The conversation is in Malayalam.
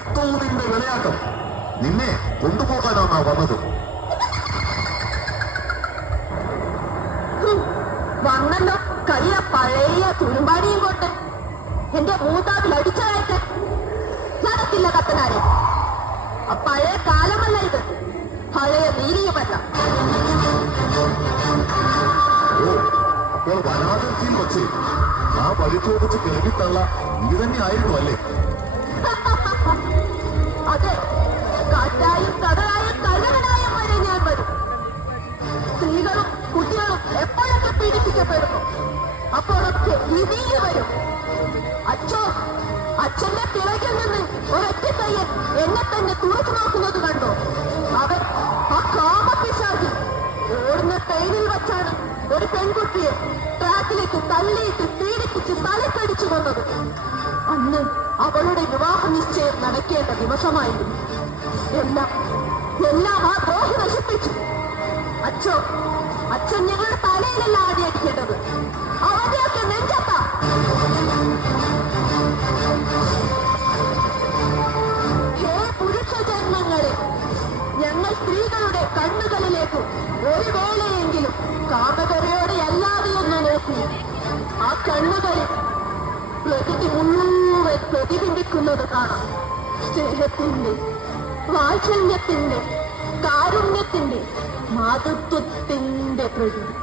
നിർത്തൂ നിന്റെ വിളയാട്ടം. നിന്നെ കൊണ്ടുപോകാനാണ് വന്നത്. വന്നല്ലോ കളിയ പഴയ തുരുമ്പാടിയും കൊണ്ട് എന്റെ മൂത്താവിൽ അടിച്ചതായിട്ട് നടക്കില്ല കത്തനാരെ. പഴയ കാലമല്ല ഇത്, പഴയ നീതിയുമല്ല. ഓ, അപ്പോൾ വനാതിർത്തിയിൽ വച്ച് ആ വഴിപോകച്ച് കിളകിത്തള്ള നീ തന്നെ ആയിരുന്നു അല്ലേ? അതെ, കാറ്റായും കടലായും കഴുകനായും വരെ ഞാൻ വരും. സ്ത്രീകളും കുട്ടികളും എപ്പോഴൊക്കെ പീഡിപ്പിക്കപ്പെടുന്നു അപ്പോഴൊക്കെ വിധിയിൽ വരും. അച്ഛന്റെ പിറകിൽ നിന്ന് ഒരൊറ്റ പയ്യൻ എന്നെ തന്നെ തുറച്ചു നോക്കുന്നത് കണ്ടോ? അവൻ ആ കാമപിശാചി ഓടുന്ന ട്രെയിനിൽ വച്ചാണ് ഒരു പെൺകുട്ടിയെ ട്രാക്കിലേക്ക് തള്ളിയിട്ട് പീഡിപ്പിച്ച് തലക്കടിച്ചു കൊന്നത്. അന്ന് അവളുടെ വിവാഹ നിശ്ചയം നടക്കേണ്ട ദിവസമായിരുന്നു. എല്ലാം ആ ദ്രോഹി നശിപ്പിച്ചു. അച്ഛൻ ഞങ്ങളുടെ തലയിലല്ല ആടി അടിക്കേണ്ടത്, അവന്റെയൊക്കെ നെഞ്ചത്താ. ഹേ പുരുഷ ജന്മങ്ങളെ, ഞങ്ങൾ സ്ത്രീകളുടെ കണ്ണുകളിലേക്ക് ഒരു വേളയെങ്കിലും കാമകരയോടെ അല്ലാതെയൊന്ന് നോക്കൂ. ആ കണ്ണുകളിൽ പ്രകൃതി മുഴുവൻ പ്രതിബിംബിക്കുന്നത് കാണാം. സ്നേഹത്തിന്റെ, വാത്സല്യത്തിന്റെ, കാരുണ്യത്തിന്റെ, മാതൃത്വത്തിന്റെ പ്രകൃതി.